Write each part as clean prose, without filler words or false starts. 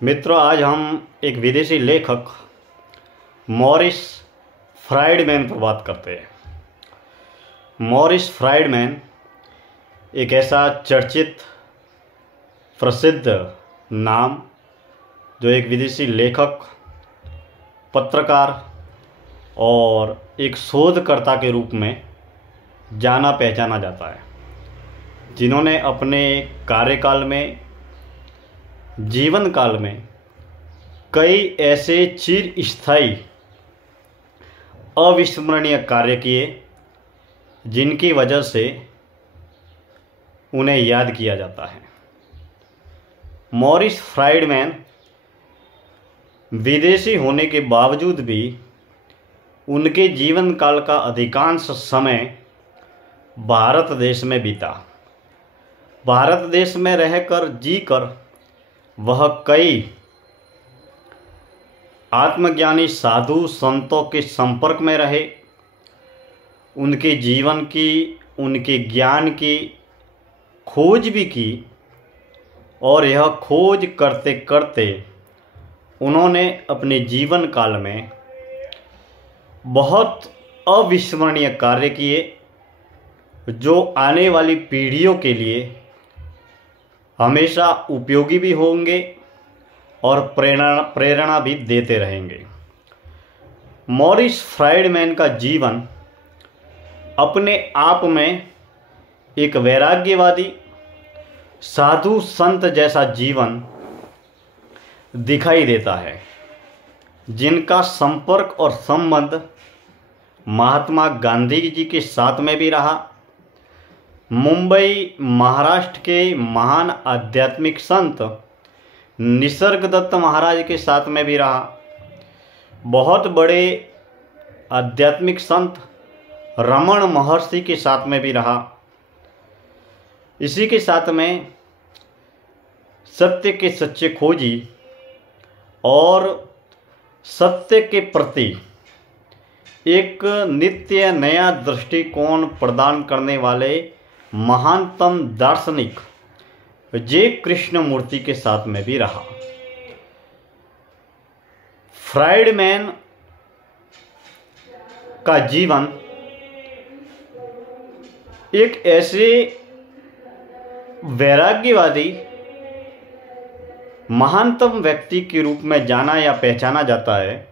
मित्रों, आज हम एक विदेशी लेखक मॉरिस फ्राइडमैन पर बात करते हैं। मॉरिस फ्राइडमैन एक ऐसा चर्चित प्रसिद्ध नाम जो एक विदेशी लेखक, पत्रकार और एक शोधकर्ता के रूप में जाना पहचाना जाता है, जिन्होंने अपने कार्यकाल में, जीवन काल में कई ऐसे चिरस्थायी अविस्मरणीय कार्य किए जिनकी वजह से उन्हें याद किया जाता है। मॉरिस फ्राइडमैन विदेशी होने के बावजूद भी उनके जीवन काल का अधिकांश समय भारत देश में बीता। भारत देश में रहकर, जीकर वह कई आत्मज्ञानी साधु संतों के संपर्क में रहे। उनके जीवन की, उनके ज्ञान की खोज भी की और यह खोज करते करते उन्होंने अपने जीवन काल में बहुत अविस्मरणीय कार्य किए, जो आने वाली पीढ़ियों के लिए हमेशा उपयोगी भी होंगे और प्रेरणा भी देते रहेंगे। मॉरिस फ्राइडमैन का जीवन अपने आप में एक वैराग्यवादी साधु संत जैसा जीवन दिखाई देता है, जिनका संपर्क और संबंध महात्मा गांधी जी के साथ में भी रहा। मुंबई महाराष्ट्र के महान आध्यात्मिक संत निसर्गदत्त महाराज के साथ में भी रहा। बहुत बड़े आध्यात्मिक संत रमण महर्षि के साथ में भी रहा। इसी के साथ में सत्य के सच्चे खोजी और सत्य के प्रति एक नित्य नया दृष्टिकोण प्रदान करने वाले महानतम दार्शनिक जे कृष्णमूर्ति के साथ में भी रहा। फ्राइडमैन का जीवन एक ऐसे वैराग्यवादी महानतम व्यक्ति के रूप में जाना या पहचाना जाता है,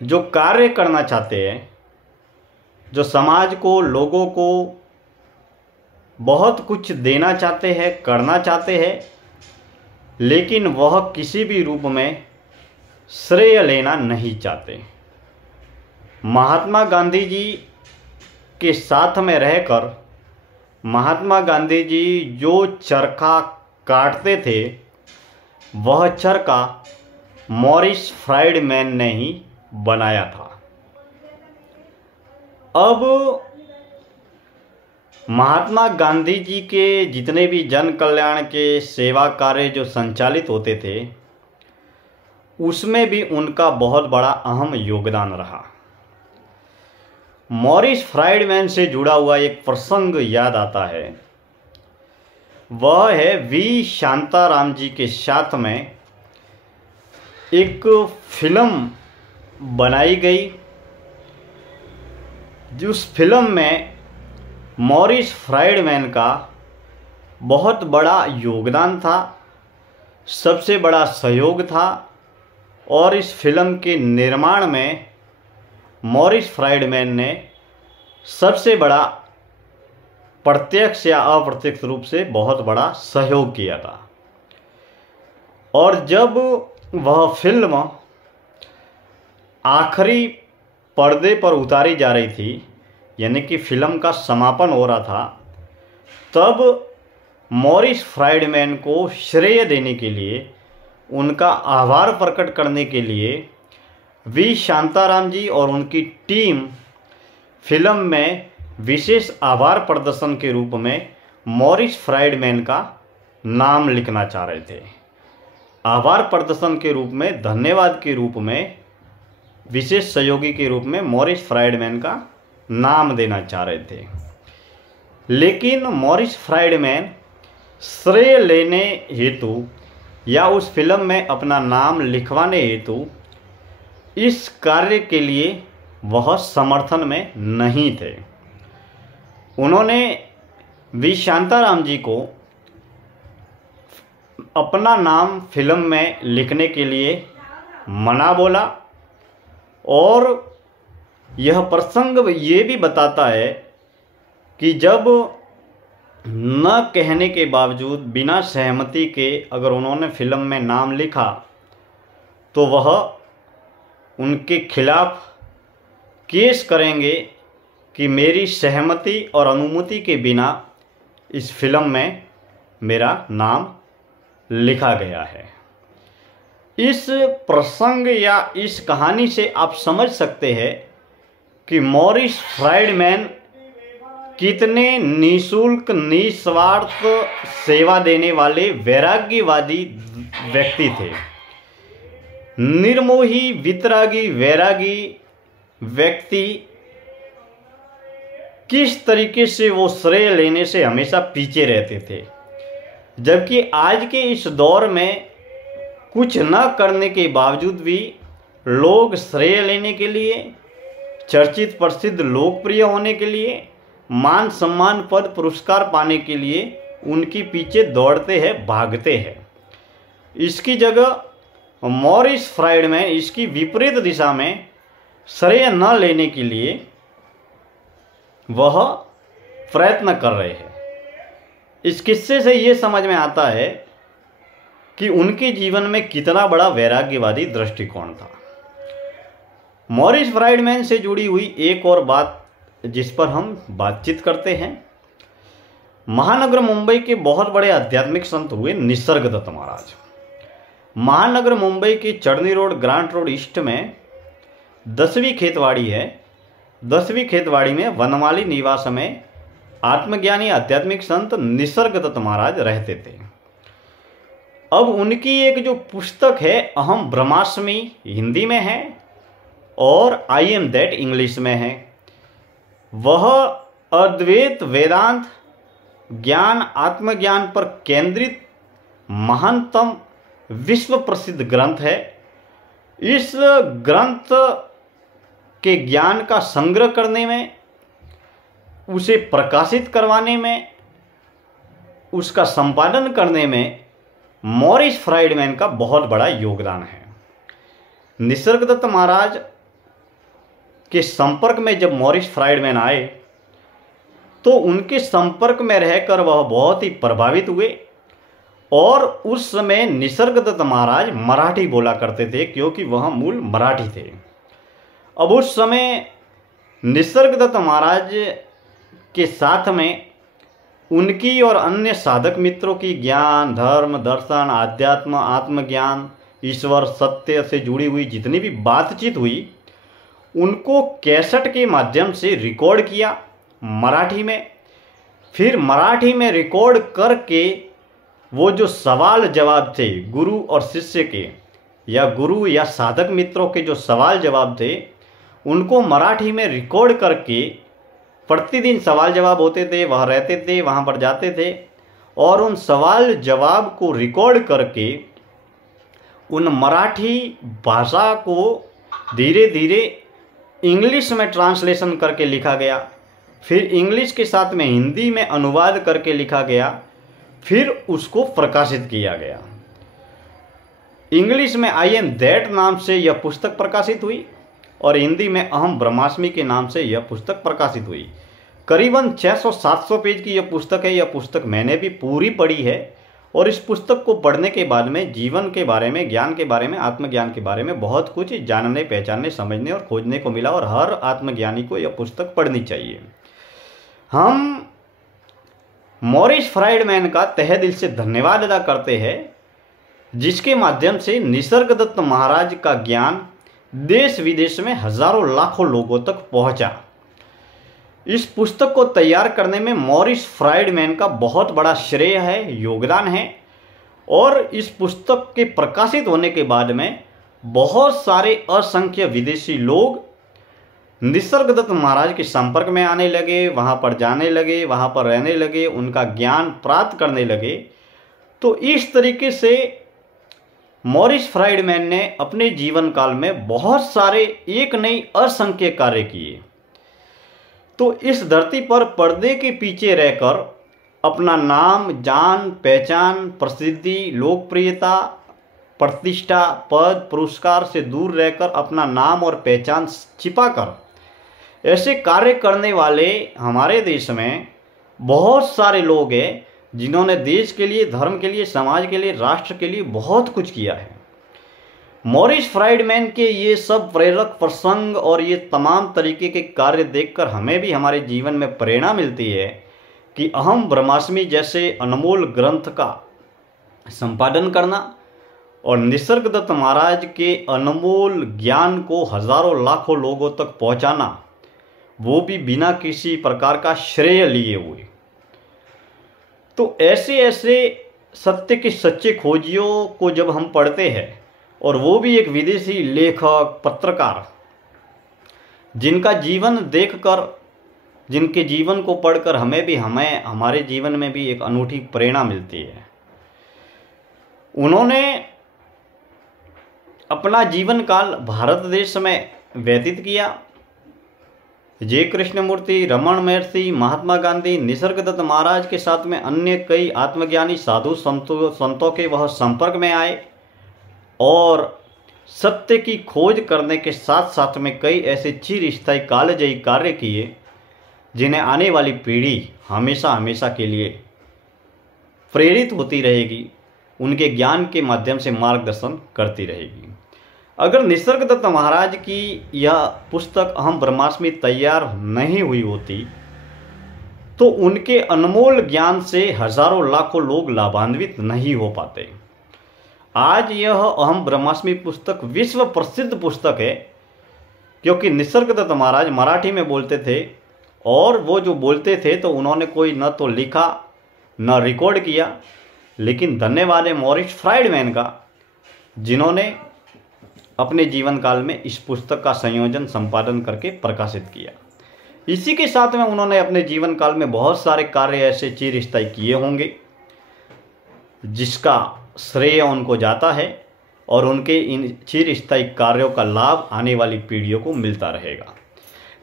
जो कार्य करना चाहते हैं, जो समाज को, लोगों को बहुत कुछ देना चाहते हैं, करना चाहते हैं, लेकिन वह किसी भी रूप में श्रेय लेना नहीं चाहते। महात्मा गांधी जी के साथ में रहकर महात्मा गांधी जी जो चरखा काटते थे, वह चरखा मॉरिस फ्राइडमैन ने ही बनाया था। अब महात्मा गांधी जी के जितने भी जन कल्याण के सेवा कार्य जो संचालित होते थे, उसमें भी उनका बहुत बड़ा अहम योगदान रहा। मॉरिस फ्राइडमैन से जुड़ा हुआ एक प्रसंग याद आता है। वह है वी शांताराम जी के साथ में एक फिल्म बनाई गई, जिस फिल्म में मॉरिस फ्राइडमैन का बहुत बड़ा योगदान था, सबसे बड़ा सहयोग था। और इस फिल्म के निर्माण में मॉरिस फ्राइडमैन ने सबसे बड़ा प्रत्यक्ष या अप्रत्यक्ष रूप से बहुत बड़ा सहयोग किया था। और जब वह फिल्म आखिरी पर्दे पर उतारी जा रही थी, यानी कि फिल्म का समापन हो रहा था, तब मॉरिस फ्राइडमैन को श्रेय देने के लिए, उनका आभार प्रकट करने के लिए वी शांताराम जी और उनकी टीम फिल्म में विशेष आभार प्रदर्शन के रूप में मॉरिस फ्राइडमैन का नाम लिखना चाह रहे थे। आभार प्रदर्शन के रूप में, धन्यवाद के रूप में, विशेष सहयोगी के रूप में मॉरिस फ्राइडमैन का नाम देना चाह रहे थे। लेकिन मॉरिस फ्राइडमैन श्रेय लेने हेतु या उस फिल्म में अपना नाम लिखवाने हेतु इस कार्य के लिए वह समर्थन में नहीं थे। उन्होंने वी शांताराम जी को अपना नाम फिल्म में लिखने के लिए मना बोला। और यह प्रसंग ये भी बताता है कि जब न कहने के बावजूद बिना सहमति के अगर उन्होंने फिल्म में नाम लिखा तो वह उनके खिलाफ केस करेंगे कि मेरी सहमति और अनुमति के बिना इस फिल्म में मेरा नाम लिखा गया है। इस प्रसंग या इस कहानी से आप समझ सकते हैं कि मॉरिस फ्राइडमैन कितने निःशुल्क निस्वार्थ सेवा देने वाले वैराग्यवादी व्यक्ति थे। निर्मोही वितरागी वैरागी व्यक्ति किस तरीके से वो श्रेय लेने से हमेशा पीछे रहते थे, जबकि आज के इस दौर में कुछ न करने के बावजूद भी लोग श्रेय लेने के लिए, चर्चित प्रसिद्ध लोकप्रिय होने के लिए, मान सम्मान पद पुरस्कार पाने के लिए उनके पीछे दौड़ते हैं, भागते हैं। इसकी जगह मॉरिस फ्राइडमैन इसकी विपरीत दिशा में श्रेय न लेने के लिए वह प्रयत्न कर रहे हैं। इस किस्से से ये समझ में आता है कि उनके जीवन में कितना बड़ा वैराग्यवादी दृष्टिकोण था। मॉरिस फ्राइडमैन से जुड़ी हुई एक और बात जिस पर हम बातचीत करते हैं, महानगर मुंबई के बहुत बड़े आध्यात्मिक संत हुए निसर्गदत्त महाराज। महानगर मुंबई के चढ़नी रोड, ग्रांट रोड ईस्ट में 10वीं खेतवाड़ी है। 10वीं खेतवाड़ी में वनमाली निवास में आत्मज्ञानी आध्यात्मिक संत निसर्गदत्त महाराज रहते थे। अब उनकी एक जो पुस्तक है अहम ब्रह्मास्मि हिंदी में है और आई एम दैट इंग्लिश में है। वह अद्वैत वेदांत ज्ञान आत्मज्ञान पर केंद्रित महानतम विश्व प्रसिद्ध ग्रंथ है। इस ग्रंथ के ज्ञान का संग्रह करने में, उसे प्रकाशित करवाने में, उसका संपादन करने में मॉरिस फ्राइडमैन का बहुत बड़ा योगदान है। निसर्गदत्त महाराज के संपर्क में जब मॉरिस फ्राइडमैन आए तो उनके संपर्क में रहकर वह बहुत ही प्रभावित हुए। और उस समय निसर्गदत्त महाराज मराठी बोला करते थे क्योंकि वह मूल मराठी थे। अब उस समय निसर्गदत्त महाराज के साथ में उनकी और अन्य साधक मित्रों की ज्ञान, धर्म, दर्शन, आध्यात्म, आत्मज्ञान, ईश्वर, सत्य से जुड़ी हुई जितनी भी बातचीत हुई उनको कैसेट के माध्यम से रिकॉर्ड किया मराठी में। फिर मराठी में रिकॉर्ड करके वो जो सवाल जवाब थे गुरु और शिष्य के, या गुरु या साधक मित्रों के जो सवाल जवाब थे उनको मराठी में रिकॉर्ड करके, प्रतिदिन सवाल जवाब होते थे, वह रहते थे, वहाँ पर जाते थे और उन सवाल जवाब को रिकॉर्ड करके उन मराठी भाषा को धीरे धीरे इंग्लिश में ट्रांसलेशन करके लिखा गया। फिर इंग्लिश के साथ में हिंदी में अनुवाद करके लिखा गया। फिर उसको प्रकाशित किया गया। इंग्लिश में आई एम दैट नाम से यह पुस्तक प्रकाशित हुई और हिंदी में अहम ब्रह्मास्मि के नाम से यह पुस्तक प्रकाशित हुई। करीबन 600-700 पेज की यह पुस्तक है। यह पुस्तक मैंने भी पूरी पढ़ी है और इस पुस्तक को पढ़ने के बाद में जीवन के बारे में, ज्ञान के बारे में, आत्मज्ञान के बारे में बहुत कुछ जानने, पहचानने, समझने और खोजने को मिला और हर आत्मज्ञानी को यह पुस्तक पढ़नी चाहिए। हम मॉरिस फ्राइडमैन का तहे दिल से धन्यवाद अदा करते हैं जिसके माध्यम से निसर्गदत्त महाराज का ज्ञान देश विदेश में हजारों लाखों लोगों तक पहुंचा। इस पुस्तक को तैयार करने में मॉरिस फ्राइडमैन का बहुत बड़ा श्रेय है, योगदान है। और इस पुस्तक के प्रकाशित होने के बाद में बहुत सारे असंख्य विदेशी लोग निसर्गदत्त महाराज के संपर्क में आने लगे, वहाँ पर जाने लगे, वहाँ पर रहने लगे, उनका ज्ञान प्राप्त करने लगे। तो इस तरीके से मॉरिस फ्राइडमैन ने अपने जीवन काल में बहुत सारे एक नहीं असंख्य कार्य किए। तो इस धरती पर पर्दे के पीछे रहकर अपना नाम, जान पहचान, प्रसिद्धि, लोकप्रियता, प्रतिष्ठा, पद, पुरस्कार से दूर रहकर अपना नाम और पहचान छिपाकर ऐसे कार्य करने वाले हमारे देश में बहुत सारे लोग हैं जिन्होंने देश के लिए, धर्म के लिए, समाज के लिए, राष्ट्र के लिए बहुत कुछ किया है। मॉरिस फ्राइडमैन के ये सब प्रेरक प्रसंग और ये तमाम तरीके के कार्य देखकर हमें भी हमारे जीवन में प्रेरणा मिलती है कि अहम ब्रह्मास्मि जैसे अनमोल ग्रंथ का संपादन करना और निसर्गदत्त महाराज के अनमोल ज्ञान को हजारों लाखों लोगों तक पहुंचाना, वो भी बिना किसी प्रकार का श्रेय लिए हुए। तो ऐसे ऐसे सत्य के सच्चे खोजियों को जब हम पढ़ते हैं, और वो भी एक विदेशी लेखक, पत्रकार, जिनका जीवन देखकर, जिनके जीवन को पढ़कर हमें हमारे जीवन में भी एक अनूठी प्रेरणा मिलती है। उन्होंने अपना जीवन काल भारत देश में व्यतीत किया। जय कृष्णमूर्ति, रमन महर्षि, महात्मा गांधी, निसर्गदत्त महाराज के साथ में अन्य कई आत्मज्ञानी साधु संतों के वह संपर्क में आए और सत्य की खोज करने के साथ साथ में कई ऐसे चिरस्थायी कालजयी कार्य किए जिन्हें आने वाली पीढ़ी हमेशा हमेशा के लिए प्रेरित होती रहेगी, उनके ज्ञान के माध्यम से मार्गदर्शन करती रहेगी। अगर निसर्गदत्त महाराज की यह पुस्तक अहम ब्रह्मास्मि तैयार नहीं हुई होती तो उनके अनमोल ज्ञान से हजारों लाखों लोग लाभान्वित नहीं हो पाते। आज यह अहम ब्रह्मास्मि पुस्तक विश्व प्रसिद्ध पुस्तक है, क्योंकि निसर्गदत्त महाराज मराठी में बोलते थे और वो जो बोलते थे तो उन्होंने कोई न तो लिखा न रिकॉर्ड किया, लेकिन धन्यवाद है मॉरिस फ्राइडमैन का, जिन्होंने अपने जीवन काल में इस पुस्तक का संयोजन संपादन करके प्रकाशित किया। इसी के साथ में उन्होंने अपने जीवन काल में बहुत सारे कार्य ऐसे चिरस्थायी किए होंगे जिसका श्रेय उनको जाता है और उनके इन चिरस्थायी कार्यों का लाभ आने वाली पीढ़ियों को मिलता रहेगा।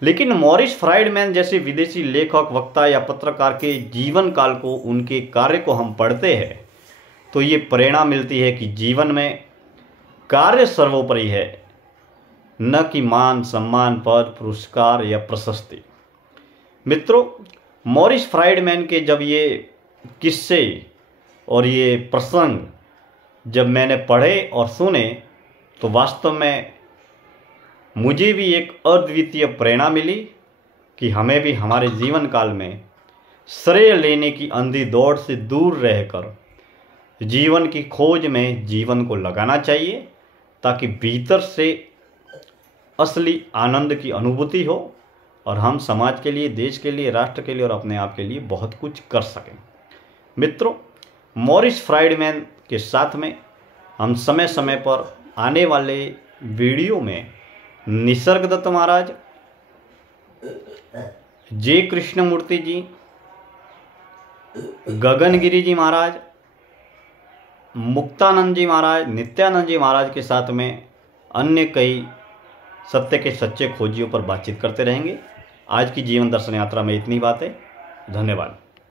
लेकिन मॉरिस फ्राइडमैन जैसे विदेशी लेखक, वक्ता या पत्रकार के जीवन काल को, उनके कार्य को हम पढ़ते हैं तो ये प्रेरणा मिलती है कि जीवन में कार्य सर्वोपरि है, न कि मान, सम्मान, पद, पुरस्कार या प्रशस्ति। मित्रों, मॉरिस फ्राइडमैन के जब ये किस्से और ये प्रसंग जब मैंने पढ़े और सुने तो वास्तव में मुझे भी एक अद्वितीय प्रेरणा मिली कि हमें भी हमारे जीवन काल में श्रेय लेने की अंधी दौड़ से दूर रहकर जीवन की खोज में जीवन को लगाना चाहिए, ताकि भीतर से असली आनंद की अनुभूति हो और हम समाज के लिए, देश के लिए, राष्ट्र के लिए और अपने आप के लिए बहुत कुछ कर सकें। मित्रों, मॉरिस फ्राइडमैन के साथ में हम समय समय पर आने वाले वीडियो में निसर्गदत्त महाराज, जय कृष्णमूर्ति जी, गगनगिरी जी महाराज, मुक्तानंद जी महाराज, नित्यानंद जी महाराज के साथ में अन्य कई सत्य के सच्चे खोजियों पर बातचीत करते रहेंगे। आज की जीवन दर्शन यात्रा में इतनी बातें। धन्यवाद।